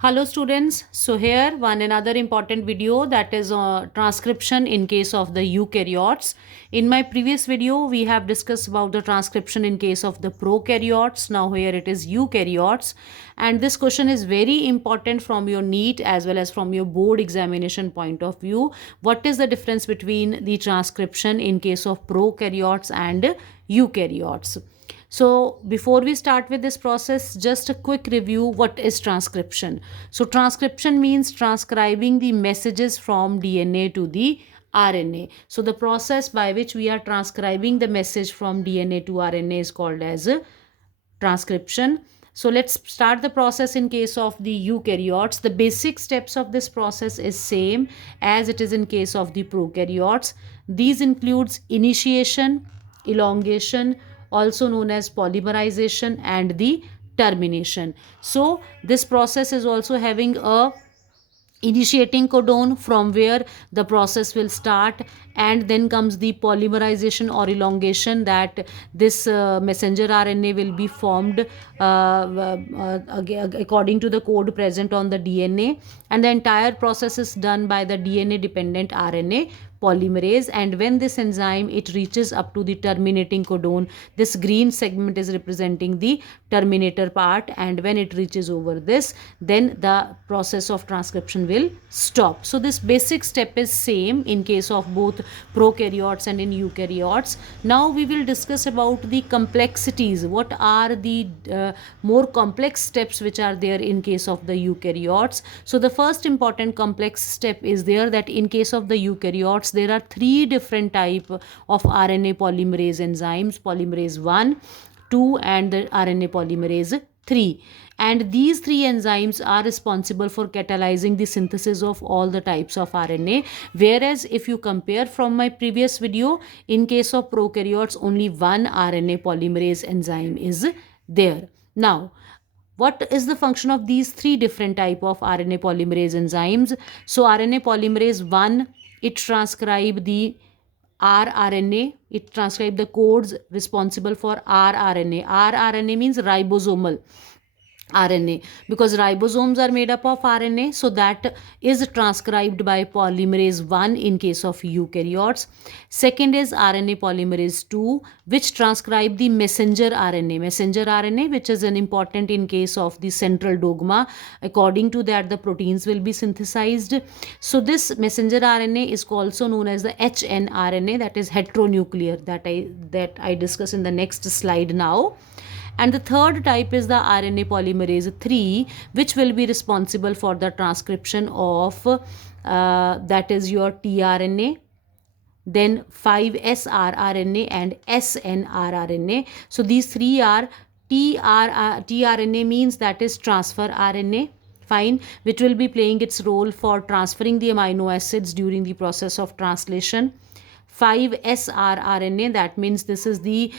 Hello students, so here one another important video, that is transcription in case of the eukaryotes. In my previous video we have discussed about the transcription in case of the prokaryotes. Now here it is eukaryotes, and this question is very important from your NEET as well as from your board examination point of view. What is the difference between the transcription in case of prokaryotes and eukaryotes? So before we start with this process, just a quick review. What is transcription? So transcription means transcribing the messages from DNA to the RNA. So the process by which we are transcribing the message from DNA to RNA is called as transcription. So let's start the process in case of the eukaryotes. The basic steps of this process is same as it is in case of the prokaryotes. These includes initiation, elongation, also known as polymerization, and the termination. So this process is also having a initiating codon from where the process will start, and then comes the polymerization or elongation, that this messenger RNA will be formed according to the code present on the DNA, and the entire process is done by the DNA dependent RNA polymerase. And when this enzyme it reaches up to the terminating codon, this green segment is representing the terminator part, and when it reaches over this, then the process of transcription will stop. So this basic step is same in case of both prokaryotes and in eukaryotes. Now we will discuss about the complexities. What are the more complex steps which are there in case of the eukaryotes? So the first important complex step is there, that in case of the eukaryotes there are three different type of RNA polymerase enzymes: polymerase 1, 2, and the RNA polymerase 3. And these three enzymes are responsible for catalyzing the synthesis of all the types of RNA. Whereas if you compare from my previous video, in case of prokaryotes only one RNA polymerase enzyme is there. Now, what is the function of these three different type of RNA polymerase enzymes? So RNA polymerase 1, it transcribe the rRNA. It transcribe the codes responsible for rRNA. rRNA means ribosomal RNA, because ribosomes are made up of RNA, so that is transcribed by polymerase 1 in case of eukaryotes. Second is RNA polymerase 2, which transcribe the messenger RNA. Messenger RNA, which is an important in case of the central dogma. According to that, the proteins will be synthesized. So this messenger RNA is also known as the hnRNA, that is heteronuclear, that I discuss in the next slide now. And the third type is the RNA polymerase 3, which will be responsible for the transcription of that is your tRNA, then 5srRNA and snrRNA. So these three are tRNA means that is transfer RNA, fine, which will be playing its role for transferring the amino acids during the process of translation. 5srRNA, that means this is the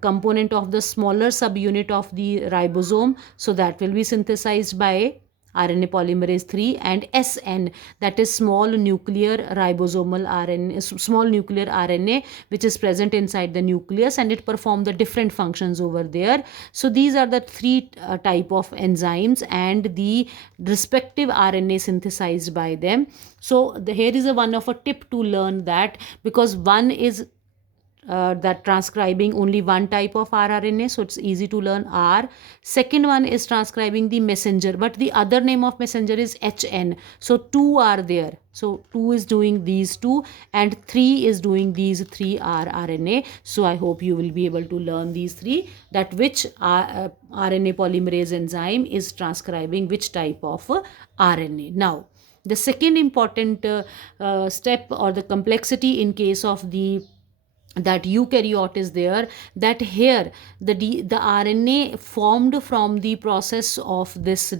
component of the smaller subunit of the ribosome, so that will be synthesized by RNA polymerase 3. And SN, that is small nuclear ribosomal RNA, small nuclear RNA, which is present inside the nucleus, and it performs the different functions over there. So these are the three type of enzymes and the respective RNA synthesized by them. So here is a one of a tip to learn that, because one is that transcribing only one type of rRNA, so it's easy to learn R. Second one is transcribing the messenger, but the other name of messenger is HN. So two are there. So 2 is doing these two and 3 is doing these 3 rRNA. So I hope you will be able to learn these three, that which RNA polymerase enzyme is transcribing which type of RNA. Now, the second important step or the complexity in case of the that eukaryote is there, that here the RNA formed from the process of this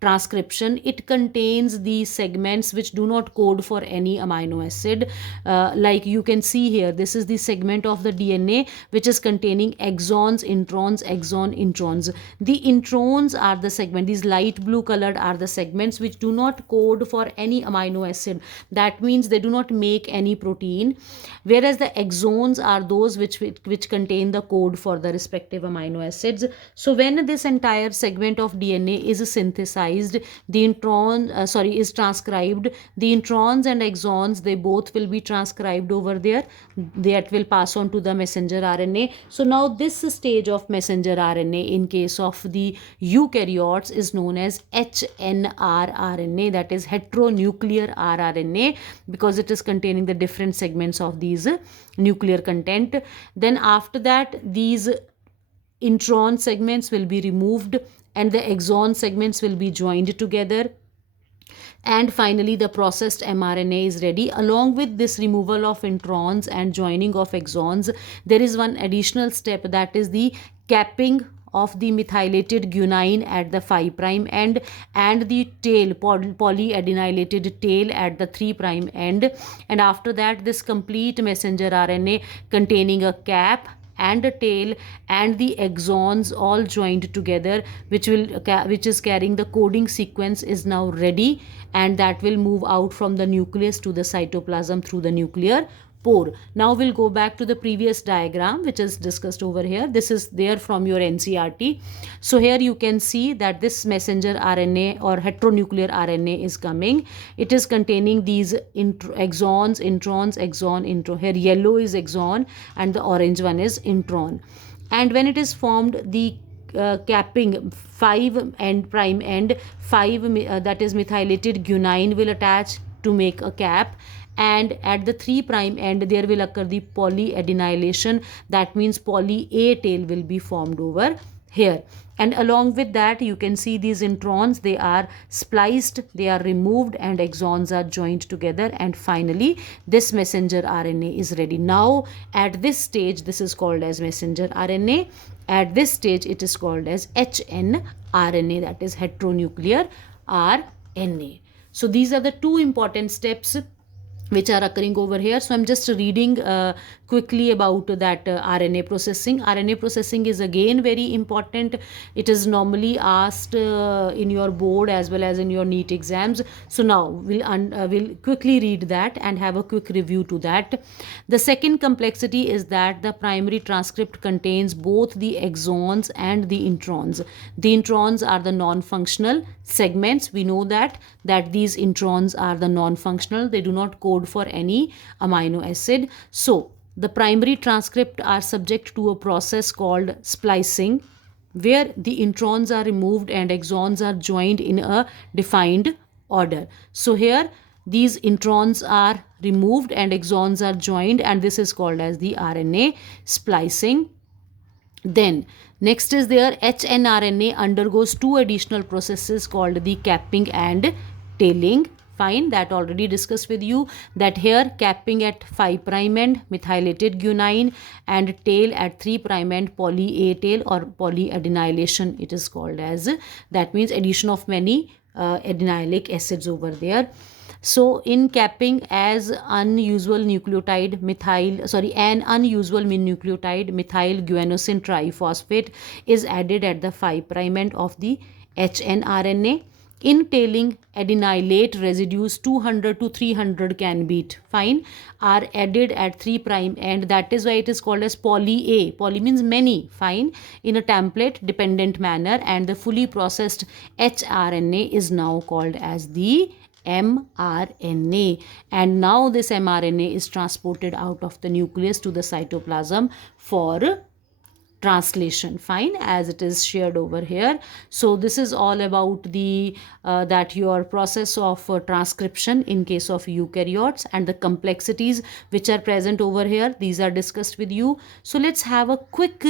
transcription, it contains the segments which do not code for any amino acid. Like you can see here, this is the segment of the DNA which is containing exons, introns, introns. The introns are the segment, these light blue colored are the segments which do not code for any amino acid. That means they do not make any protein, whereas the exons exons are those which contain the code for the respective amino acids. So when this entire segment of DNA is synthesized, the is transcribed, the introns and exons, they both will be transcribed over there, that will pass on to the messenger RNA. So now this stage of messenger RNA in case of the eukaryotes is known as HNR RNA, that is heteronuclear rRNA, because it is containing the different segments of these nuclear content. Then after that, these intron segments will be removed and the exon segments will be joined together, and finally the processed mRNA is ready. Along with this removal of introns and joining of exons, there is one additional step, that is the capping of the methylated guanine at the 5' end and the tail, polyadenylated tail at the 3' end. And after that, this complete messenger RNA containing a cap and a tail and the exons all joined together, which is carrying the coding sequence, is now ready, and that will move out from the nucleus to the cytoplasm through the nuclear pore. Now we'll go back to the previous diagram which is discussed over here. This is there from your NCERT. So here you can see that this messenger RNA or heteronuclear RNA is coming. It is containing these exons, introns, exon, intron. Here yellow is exon and the orange one is intron. And when it is formed, the capping 5 end prime end 5 that is methylated guanine will attach to make a cap, and at the 3' end there will occur the polyadenylation, that means poly A tail will be formed over here. And along with that, you can see these introns, they are spliced, they are removed, and exons are joined together, and finally this messenger RNA is ready. Now at this stage, this is called as messenger RNA. At this stage it is called as HNRNA, that is heteronuclear RNA. So these are the two important steps which are occurring over here. So I'm just reading quickly about that RNA processing. RNA processing is again very important. It is normally asked in your board as well as in your NEET exams. So now we'll quickly read that and have a quick review to that. The second complexity is that the primary transcript contains both the exons and the introns. The introns are the non-functional segments. We know that these introns are the non-functional. They do not code for any amino acid. So the primary transcript are subject to a process called splicing, where the introns are removed and exons are joined in a defined order. So here these introns are removed and exons are joined, and this is called as the RNA splicing. Then next is there HNRNA undergoes two additional processes called the capping and tailing. Fine, that already discussed with you, that here capping at 5' end methylated guanine and tail at 3' end poly A tail or polyadenylation it is called as. That means addition of many adenylic acids over there. So in capping, as unusual nucleotide an unusual nucleotide methyl guanosine triphosphate is added at the 5' end of the HNRNA. In tailing, adenylate residues 200 to 300 can beat, fine, are added at 3' end. That is why it is called as poly A. Poly means many, fine, in a template dependent manner, and the fully processed hRNA is now called as the mRNA. And now this mRNA is transported out of the nucleus to the cytoplasm for translation, fine, as it is shared over here. So this is all about the that your process of transcription in case of eukaryotes and the complexities which are present over here. These are discussed with you. So let's have a quick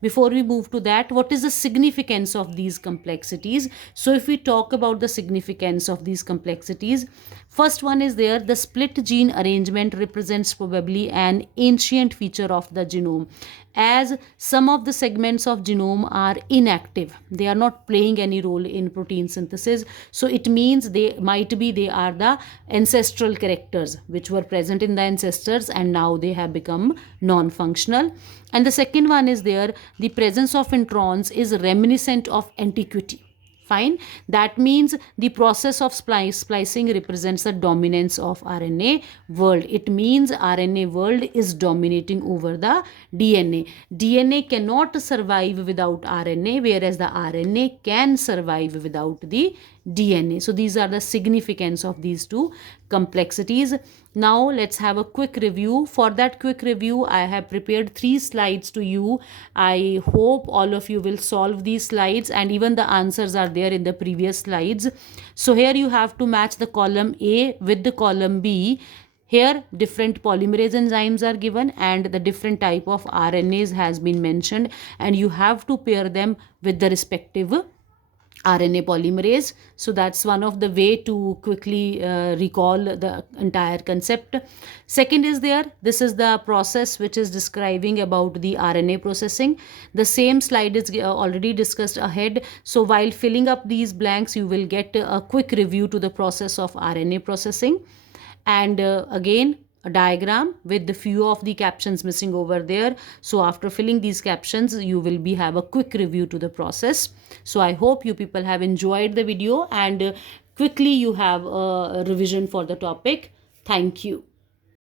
before we move to that, what is the significance of these complexities? So if we talk about the significance of these complexities, first one is there, the split gene arrangement represents probably an ancient feature of the genome, as some of the segments of genome are inactive. They are not playing any role in protein synthesis. So it means they are the ancestral characters which were present in the ancestors and now they have become non-functional. And the second one is there, the presence of introns is reminiscent of antiquity. Fine. That means the process of splicing represents the dominance of RNA world. It means RNA world is dominating over the DNA. DNA cannot survive without RNA, whereas the RNA can survive without the DNA. So these are the significance of these two complexities. Now let's have a quick review. For that quick review, I have prepared 3 slides to you. I hope all of you will solve these slides, and even the answers are there in the previous slides. So here you have to match the column A with the column B. Here different polymerase enzymes are given and the different type of RNAs has been mentioned, and you have to pair them with the respective RNA polymerase. So that's one of the way to quickly recall the entire concept. Second is there, this is the process which is describing about the RNA processing. The same slide is already discussed ahead. So while filling up these blanks, you will get a quick review to the process of RNA processing. And again, a diagram with the few of the captions missing over there. So after filling these captions, you will have a quick review to the process. So I hope you people have enjoyed the video, and quickly you have a revision for the topic. Thank you.